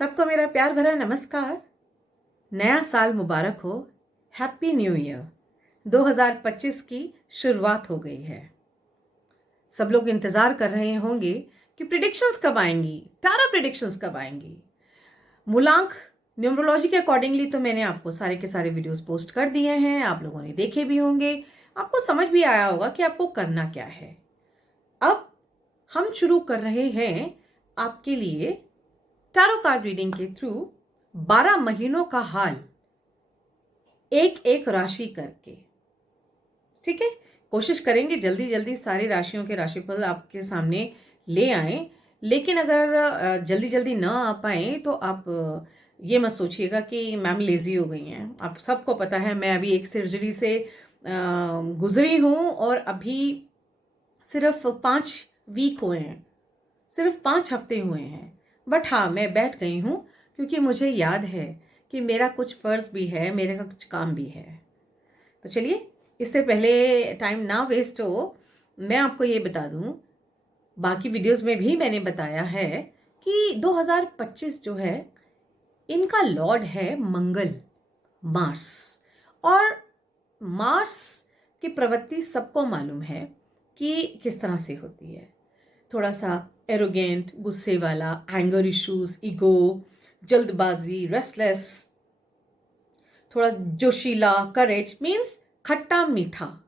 सबको मेरा प्यार भरा नमस्कार। नया साल मुबारक हो। Happy new year. 2025 की शुरुआत हो गई है। सब लोग इंतजार कर रहे होंगे कि प्रिडिक्शंस कब आएंगी, टारा प्रिडिक्शंस कब आएंगी। मूलांक न्यूमरोलॉजी के अकॉर्डिंगली तो मैंने आपको सारे के सारे वीडियोस पोस्ट कर दिए हैं, आप लोगों ने देखे भी होंगे, आपको समझ भी आया होगा कि आपको करना क्या है। अब हम शुरू कर रहे हैं आपके लिए टैरो कार्ड रीडिंग के थ्रू 12 महीनों का हाल एक एक राशि करके। ठीक है, कोशिश करेंगे जल्दी जल्दी सारी राशियों के राशिफल आपके सामने ले आए, लेकिन अगर जल्दी जल्दी ना आ पाए तो आप ये मत सोचिएगा कि मैम लेजी हो गई हैं। आप सबको पता है मैं अभी एक सर्जरी से गुजरी हूँ और अभी सिर्फ 5 वीक हुए हैं, सिर्फ 5 हफ्ते हुए हैं। बट हाँ, मैं बैठ गई हूँ क्योंकि मुझे याद है कि मेरा कुछ फ़र्ज़ भी है, मेरा कुछ काम भी है। तो चलिए, इससे पहले टाइम ना वेस्ट हो, मैं आपको ये बता दूँ, बाकी वीडियोस में भी मैंने बताया है कि 2025 जो है, इनका लॉर्ड है मंगल, मार्स। और मार्स की प्रवृत्ति सबको मालूम है कि किस तरह से होती है। थोड़ा सा एरोगेंट, गुस्से वाला, एंगर इश्यूज, ईगो, जल्दबाजी, रेस्टलेस, थोड़ा जोशीला, करेज, मीन्स खट्टा मीठा।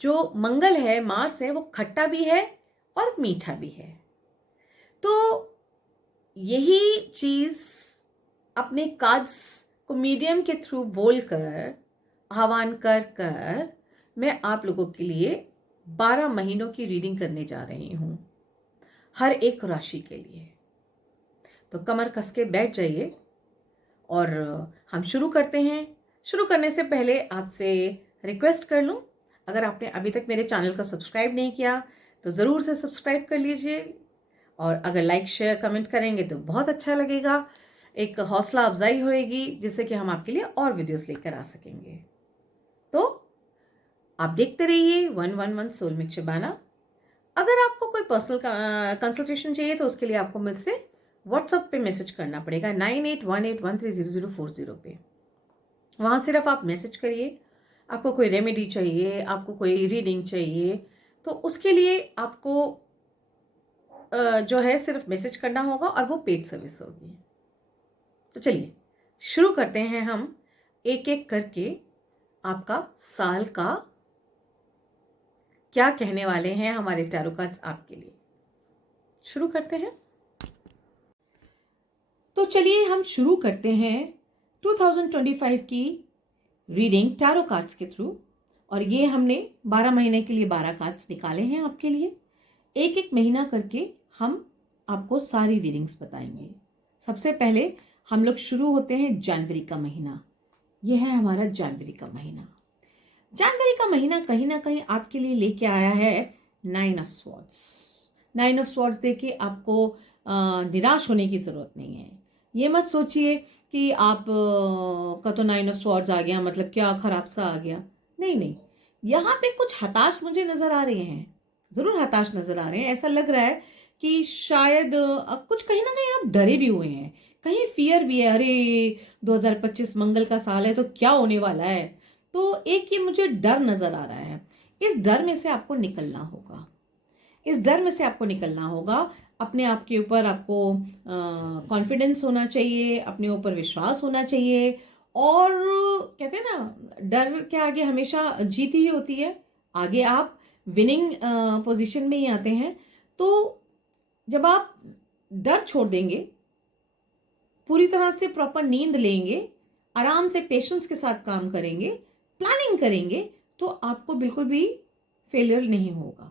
जो मंगल है, मार्स है, वो खट्टा भी है और मीठा भी है। तो यही चीज अपने कार्ड्स को मीडियम के थ्रू बोलकर, आह्वान कर कर मैं आप लोगों के लिए 12 महीनों की रीडिंग करने जा रही हूं, हर एक राशि के लिए। तो कमर कस के बैठ जाइए और हम शुरू करते हैं। शुरू करने से पहले आपसे रिक्वेस्ट कर लूं, अगर आपने अभी तक मेरे चैनल को सब्सक्राइब नहीं किया तो ज़रूर से सब्सक्राइब कर लीजिए, और अगर लाइक शेयर कमेंट करेंगे तो बहुत अच्छा लगेगा, एक हौसला अफजाई होएगी, जिससे कि हम आपके लिए और वीडियोस लेकर आ सकेंगे। तो आप देखते रहिए 111 सोलमेट शबाना। अगर आपको कोई पर्सनल कंसल्टेशन चाहिए तो उसके लिए आपको मुझसे व्हाट्सएप पे मैसेज करना पड़ेगा 9818130040 पे। वहाँ सिर्फ आप मैसेज करिए, आपको कोई रेमेडी चाहिए, आपको कोई रीडिंग चाहिए, तो उसके लिए आपको जो है सिर्फ मैसेज करना होगा और वो पेड सर्विस होगी। तो चलिए शुरू करते हैं हम एक एक करके आपका साल का क्या कहने वाले हैं हमारे टैरो कार्ड्स आपके लिए। शुरू करते हैं। तो चलिए हम शुरू करते हैं 2025 की रीडिंग टैरो कार्ड्स के थ्रू। और ये हमने 12 महीने के लिए 12 कार्ड्स निकाले हैं आपके लिए। एक एक महीना करके हम आपको सारी रीडिंग्स बताएंगे। सबसे पहले हम लोग शुरू होते हैं जनवरी का महीना। यह है हमारा जनवरी का महीना। जनवरी का महीना कहीं ना कहीं आपके लिए लेके आया है 9 ऑफ स्वॉर्ड्स। 9 ऑफ स्वॉर्ड्स देखिए, आपको निराश होने की जरूरत नहीं है। ये मत सोचिए कि आप का तो 9 ऑफ स्वॉर्ड्स आ गया मतलब क्या खराब सा आ गया। नहीं नहीं, यहाँ पे कुछ हताश मुझे नजर आ रहे हैं, जरूर हताश नजर आ रहे हैं। ऐसा लग रहा है कि शायद कुछ कहीं ना कहीं आप डरे भी हुए हैं, कहीं फियर भी है। अरे 2025 मंगल का साल है तो क्या होने वाला है। तो एक ये मुझे डर नजर आ रहा है। इस डर में से आपको निकलना होगा, इस डर में से आपको निकलना होगा। अपने आप के ऊपर आपको कॉन्फिडेंस होना चाहिए, अपने ऊपर विश्वास होना चाहिए। और कहते हैं ना, डर के आगे हमेशा जीत ही होती है। आगे आप विनिंग पोजीशन में ही आते हैं। तो जब आप डर छोड़ देंगे, पूरी तरह से प्रॉपर नींद लेंगे, आराम से पेशेंस के साथ काम करेंगे, प्लानिंग करेंगे, तो आपको बिल्कुल भी फेलियर नहीं होगा।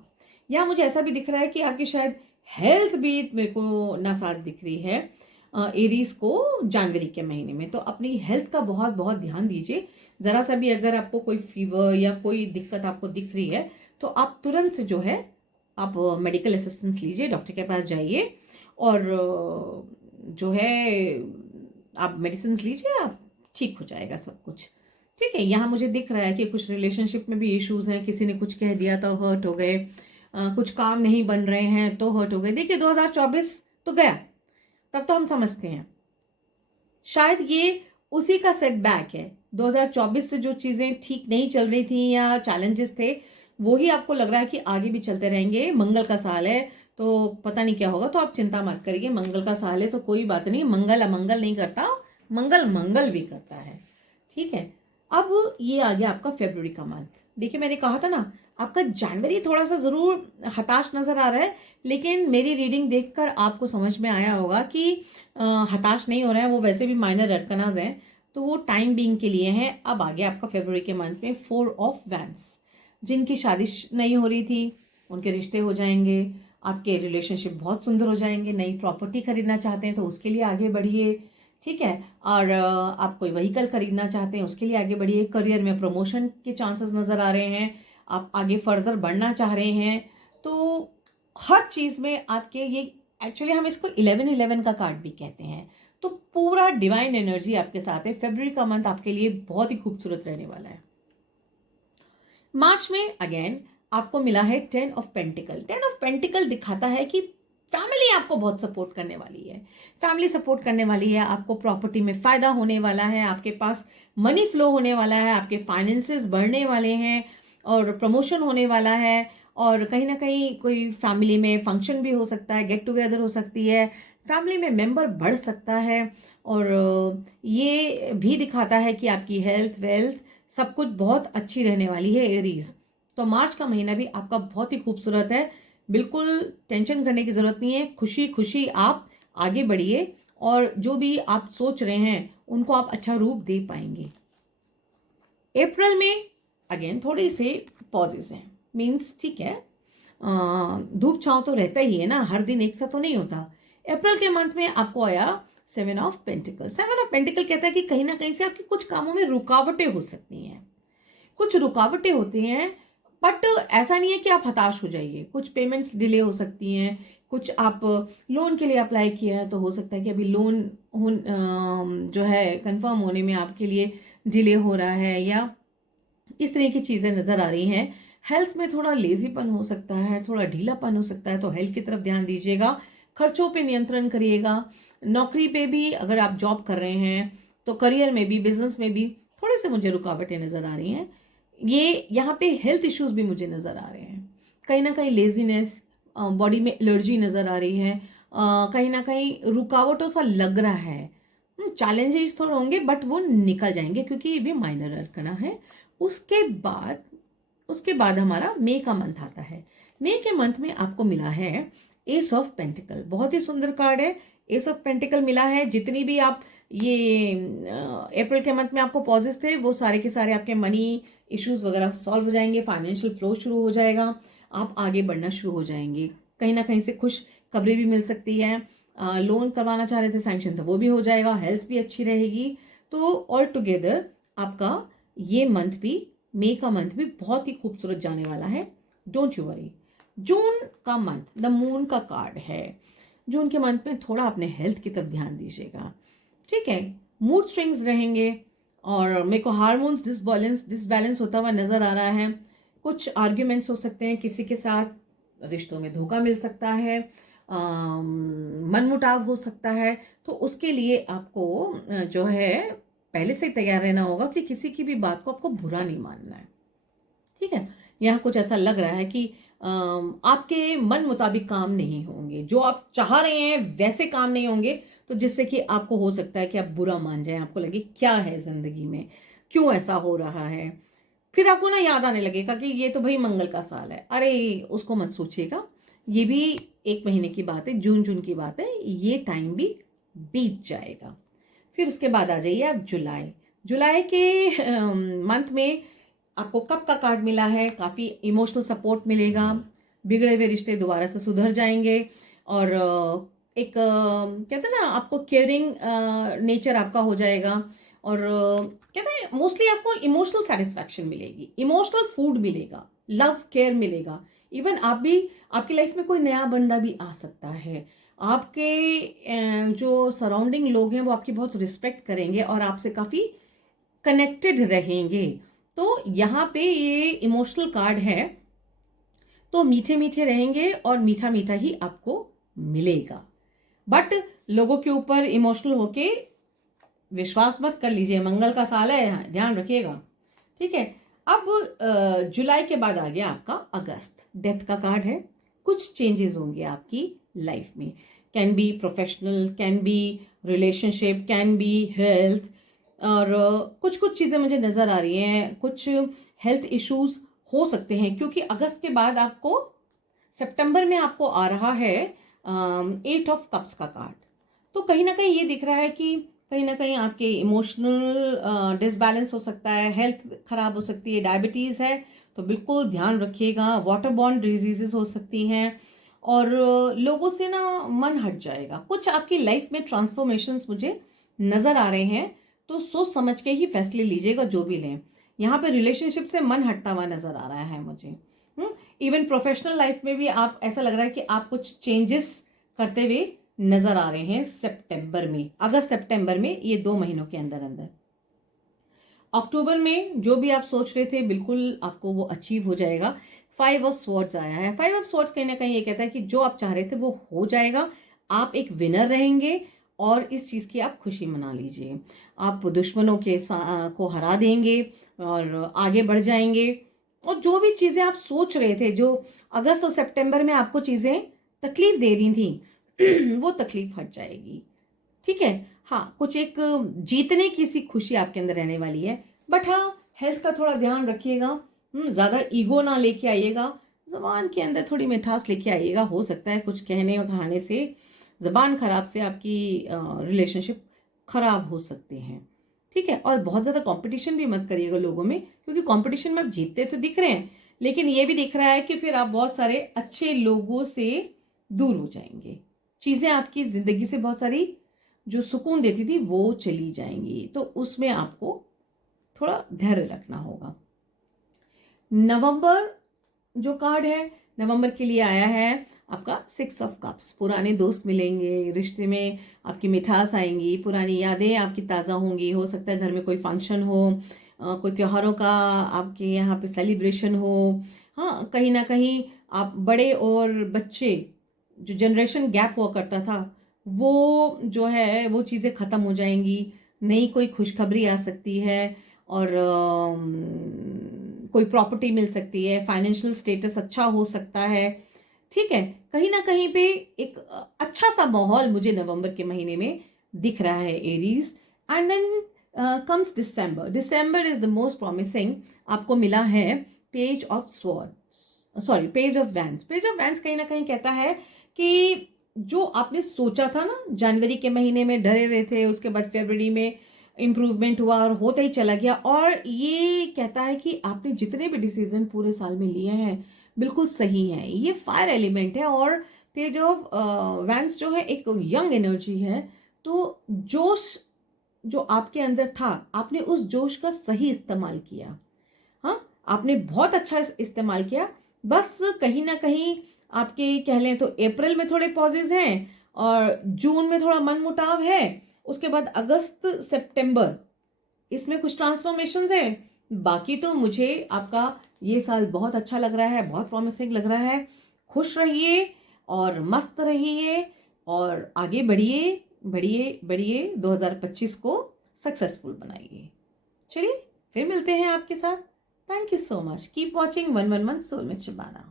या मुझे ऐसा भी दिख रहा है कि आपकी शायद हेल्थ भी मेरे को नासाज दिख रही है एरीज को जनवरी के महीने में। तो अपनी हेल्थ का बहुत बहुत ध्यान दीजिए। जरा सा भी अगर आपको कोई फीवर या कोई दिक्कत आपको दिख रही है तो आप तुरंत से जो है आप मेडिकल असिस्टेंस लीजिए, डॉक्टर के पास जाइए और जो है आप मेडिसिन लीजिए, आप ठीक हो जाएगा सब कुछ। ठीक है, यहाँ मुझे दिख रहा है कि कुछ रिलेशनशिप में भी इश्यूज हैं, किसी ने कुछ कह दिया तो हर्ट हो गए, कुछ काम नहीं बन रहे हैं तो हर्ट हो गए। देखिए 2024 तो गया, तब तो हम समझते हैं। शायद ये उसी का सेटबैक है। 2024 से जो चीजें ठीक नहीं चल रही थी या चैलेंजेस थे, वो ही आपको लग रहा है कि आगे भी चलते रहेंगे। मंगल का साल है तो पता नहीं क्या होगा, तो आप चिंता मत करिए। मंगल का साल है तो कोई बात नहीं, मंगल अमंगल नहीं करता, मंगल मंगल भी करता है। ठीक है। अब ये आ गया आपका फरवरी का मंथ। देखिए मैंने कहा था ना, आपका जनवरी थोड़ा सा जरूर हताश नजर आ रहा है, लेकिन मेरी रीडिंग देखकर आपको समझ में आया होगा कि हताश नहीं हो रहा है, वो वैसे भी माइनर अरकनाज हैं, तो वो टाइम बीइंग के लिए हैं। अब आ गया आपका फरवरी के मंथ में 4 ऑफ वैंस। जिनकी शादी नहीं हो रही थी उनके रिश्ते हो जाएंगे, आपके रिलेशनशिप बहुत सुंदर हो जाएंगे। नई प्रॉपर्टी खरीदना चाहते हैं तो उसके लिए आगे बढ़िए। ठीक है। और आप कोई व्हीकल खरीदना चाहते हैं उसके लिए आगे बढ़िए। करियर में प्रमोशन के चांसेस नजर आ रहे हैं, आप आगे फर्दर बढ़ना चाह रहे हैं। तो हर चीज में आपके ये, एक्चुअली हम इसको 11-11 का कार्ड भी कहते हैं। तो पूरा डिवाइन एनर्जी आपके साथ है। फरवरी का मंथ आपके लिए बहुत ही खूबसूरत रहने वाला है। मार्च में अगेन आपको मिला है 10 ऑफ पेंटिकल। 10 ऑफ पेंटिकल दिखाता है कि फैमिली आपको बहुत सपोर्ट करने वाली है। फैमिली सपोर्ट करने वाली है, आपको प्रॉपर्टी में फायदा होने वाला है, आपके पास मनी फ्लो होने वाला है, आपके फाइनेंसेस बढ़ने वाले हैं और प्रमोशन होने वाला है। और कहीं ना कहीं कोई फैमिली में फंक्शन भी हो सकता है, गेट टुगेदर हो सकती है, फैमिली में मेंबर बढ़ सकता है। और ये भी दिखाता है कि आपकी हेल्थ वेल्थ सब कुछ बहुत अच्छी रहने वाली है एरीज। तो मार्च का महीना भी आपका बहुत ही खूबसूरत है। बिल्कुल टेंशन करने की जरूरत नहीं है, खुशी खुशी आप आगे बढ़िए और जो भी आप सोच रहे हैं उनको आप अच्छा रूप दे पाएंगे। अप्रैल में अगेन थोड़े से पॉजेस हैं, मीन्स ठीक है, धूप छांव तो रहता ही है ना, हर दिन एक सा तो नहीं होता। अप्रैल के मंथ में आपको आया 7 ऑफ पेंटिकल। 7 ऑफ पेंटिकल कहता है कि कहीं ना कहीं से आपकी कुछ कामों में रुकावटें हो सकती हैं, कुछ रुकावटें होती हैं। बट ऐसा नहीं है कि आप हताश हो जाइए। कुछ पेमेंट्स डिले हो सकती हैं, कुछ आप लोन के लिए अप्लाई किया है तो हो सकता है कि अभी लोन जो है कंफर्म होने में आपके लिए डिले हो रहा है, या इस तरह की चीज़ें नज़र आ रही हैं। हेल्थ में थोड़ा लेजीपन हो सकता है, थोड़ा ढीलापन हो सकता है, तो हेल्थ की तरफ ध्यान दीजिएगा। खर्चों पे नियंत्रण करिएगा। नौकरी पे भी अगर आप जॉब कर रहे हैं तो करियर में भी बिजनेस में भी थोड़े से मुझे रुकावटें नज़र आ रही हैं। ये यहाँ पे हेल्थ इश्यूज भी मुझे नज़र आ रहे हैं। कहीं ना कहीं लेजीनेस, बॉडी में एलर्जी नज़र आ रही है, कहीं ना कहीं रुकावटों सा लग रहा है। चैलेंजेस थोड़े होंगे बट वो निकल जाएंगे क्योंकि ये भी माइनर अरकना है। उसके बाद हमारा मई का मंथ आता है। मई के मंथ में आपको मिला है एस ऑफ पेंटिकल। बहुत ही सुंदर कार्ड है, एस ऑफ पेंटिकल मिला है। जितनी भी आप ये अप्रैल के मंथ में आपको पॉजेस थे वो सारे के सारे आपके मनी इश्यूज वगैरह सॉल्व हो जाएंगे, फाइनेंशियल फ्लो शुरू हो जाएगा, आप आगे बढ़ना शुरू हो जाएंगे। कहीं ना कहीं से खुश खबरें भी मिल सकती है। लोन करवाना चाह रहे थे सैंक्शन, तो वो भी हो जाएगा, हेल्थ भी अच्छी रहेगी। तो ऑल टुगेदर आपका ये मंथ भी, मई का मंथ भी बहुत ही खूबसूरत जाने वाला है। Don't you worry. जून का मंथ द मून का कार्ड है। जून के मंथ में थोड़ा अपने हेल्थ की तरफ ध्यान दीजिएगा। ठीक है। मूड स्विंग्स रहेंगे और मेरे को हार्मोन्स डिसबैलेंस होता हुआ नजर आ रहा है। कुछ आर्ग्यूमेंट्स हो सकते हैं किसी के साथ, रिश्तों में धोखा मिल सकता है, मनमुटाव हो सकता है। तो उसके लिए आपको जो है पहले से ही तैयार रहना होगा कि किसी की भी बात को आपको बुरा नहीं मानना है। ठीक है। यहाँ कुछ ऐसा लग रहा है कि आपके मन मुताबिक काम नहीं होंगे, जो आप चाह रहे हैं वैसे काम नहीं होंगे, तो जिससे कि आपको हो सकता है कि आप बुरा मान जाए, आपको लगे क्या है जिंदगी में, क्यों ऐसा हो रहा है। फिर आपको ना याद आने लगेगा कि ये तो भाई मंगल का साल है। अरे उसको मत सोचिएगा, ये भी एक महीने की बात है, जून की बात है, ये टाइम भी बीत जाएगा। फिर उसके बाद आ जाइए आप जुलाई। जुलाई के मंथ में आपको कप का कार्ड मिला है। काफ़ी इमोशनल सपोर्ट मिलेगा, बिगड़े हुए रिश्ते दोबारा से सुधर जाएंगे और एक कहते हैं ना, आपको केयरिंग नेचर आपका हो जाएगा। और कहते हैं मोस्टली आपको इमोशनल सेटिस्फैक्शन मिलेगी, इमोशनल फूड मिलेगा, लव केयर मिलेगा। इवन आप भी, आपकी लाइफ में कोई नया बंदा भी आ सकता है। आपके जो सराउंडिंग लोग हैं वो आपकी बहुत रिस्पेक्ट करेंगे और आपसे काफ़ी कनेक्टेड रहेंगे। तो यहाँ पे ये इमोशनल कार्ड है, तो मीठे मीठे रहेंगे और मीठा मीठा ही आपको मिलेगा। बट लोगों के ऊपर इमोशनल होके विश्वास मत कर लीजिए, मंगल का साल है, ध्यान रखिएगा। ठीक है। अब जुलाई के बाद आ गया आपका अगस्त, डेथ का कार्ड है। कुछ चेंजेस होंगे आपकी लाइफ में, can be professional, can be relationship, can be health, और कुछ कुछ चीज़ें मुझे नज़र आ रही हैं, कुछ हेल्थ इश्यूज हो सकते हैं, क्योंकि अगस्त के बाद आपको सितंबर में आपको आ रहा है 8 ऑफ कप्स का कार्ड। तो कहीं ना कहीं ये दिख रहा है कि कहीं ना कहीं आपके इमोशनल डिसबैलेंस हो सकता है, हेल्थ खराब हो सकती है, डायबिटीज़ है तो बिल्कुल ध्यान रखिएगा, वाटर बॉर्न डिजीजेस हो सकती हैं, और लोगों से ना मन हट जाएगा। कुछ आपकी लाइफ में ट्रांसफॉर्मेशंस मुझे नज़र आ रहे हैं, तो सोच समझ के ही फैसले लीजिएगा जो भी लें। यहाँ पे रिलेशनशिप से मन हटता हुआ नज़र आ रहा है मुझे। इवन प्रोफेशनल लाइफ में भी आप, ऐसा लग रहा है कि आप कुछ चेंजेस करते हुए नजर आ रहे हैं सितंबर में, अगस्त सितंबर में, ये 2 महीनों के अंदर अंदर। अक्टूबर में जो भी आप सोच रहे थे बिल्कुल आपको वो अचीव हो जाएगा। 5 ऑफ स्वॉर्ड्स आया है। 5 ऑफ स्वॉर्ड्स कहीं ना कहीं ये कहता है कि जो आप चाह रहे थे वो हो जाएगा, आप एक विनर रहेंगे और इस चीज़ की आप खुशी मना लीजिए। आप दुश्मनों के को हरा देंगे और आगे बढ़ जाएंगे, और जो भी चीज़ें आप सोच रहे थे, जो अगस्त और सितंबर में आपको चीज़ें तकलीफ दे रही थी वो तकलीफ हट जाएगी। ठीक है। हाँ, कुछ एक जीतने की सी खुशी आपके अंदर रहने वाली है। बट हाँ, हेल्थ का थोड़ा ध्यान रखिएगा, ज़्यादा ईगो ना लेके आइएगा, जबान के अंदर थोड़ी मिठास लेके आइएगा। हो सकता है कुछ कहने और कहाने से, जबान खराब से आपकी रिलेशनशिप खराब हो सकते हैं। ठीक है। और बहुत ज़्यादा कंपटीशन भी मत करिएगा लोगों में, क्योंकि कंपटीशन में आप जीतते तो दिख रहे हैं, लेकिन ये भी दिख रहा है कि फिर आप बहुत सारे अच्छे लोगों से दूर हो जाएंगे। चीज़ें आपकी ज़िंदगी से बहुत सारी जो सुकून देती थी वो चली जाएंगी, तो उसमें आपको थोड़ा धैर्य रखना होगा। नवंबर जो कार्ड है, नवंबर के लिए आया है आपका 6 ऑफ कप्स। पुराने दोस्त मिलेंगे, रिश्ते में आपकी मिठास आएंगी, पुरानी यादें आपकी ताज़ा होंगी। हो सकता है घर में कोई फंक्शन हो, कोई त्योहारों का आपके यहाँ पे सेलिब्रेशन हो। हाँ, कहीं ना कहीं आप बड़े और बच्चे, जो जनरेशन गैप हुआ करता था, वो जो है वो चीज़ें ख़त्म हो जाएंगी। नई कोई खुशखबरी आ सकती है, और कोई प्रॉपर्टी मिल सकती है, फाइनेंशियल स्टेटस अच्छा हो सकता है। ठीक है। कहीं ना कहीं पे एक अच्छा सा माहौल मुझे नवंबर के महीने में दिख रहा है Aries. And then comes December. December is the most promising. आपको मिला है page of swords, sorry, page of wands. Page of wands कहीं ना कहीं कहता है कि जो आपने सोचा था ना, जनवरी के महीने में डरे हुए थे, उसके बाद फरवरी में इम्प्रूवमेंट हुआ और होता ही चला गया। और ये कहता है कि आपने जितने भी डिसीजन पूरे साल में लिए हैं बिल्कुल सही हैं। ये फायर एलिमेंट है, और पेज ऑफ वैंस जो है एक यंग एनर्जी है। तो जोश जो आपके अंदर था, आपने उस जोश का सही इस्तेमाल किया। हाँ, आपने बहुत अच्छा इस्तेमाल किया। बस कहीं ना कहीं आपके कह लें तो अप्रैल में थोड़े पॉजेज हैं, और जून में थोड़ा मनमुटाव है। उसके बाद अगस्त सितंबर, इसमें कुछ ट्रांसफॉर्मेशंस हैं। बाकी तो मुझे आपका ये साल बहुत अच्छा लग रहा है, बहुत प्रॉमिसिंग लग रहा है। खुश रहिए और मस्त रहिए और आगे बढ़िए, बढ़िए बढ़िए, 2025 को सक्सेसफुल बनाइए। चलिए फिर मिलते हैं आपके साथ। Thank you so much. Keep watching 111 soulmate Shabana.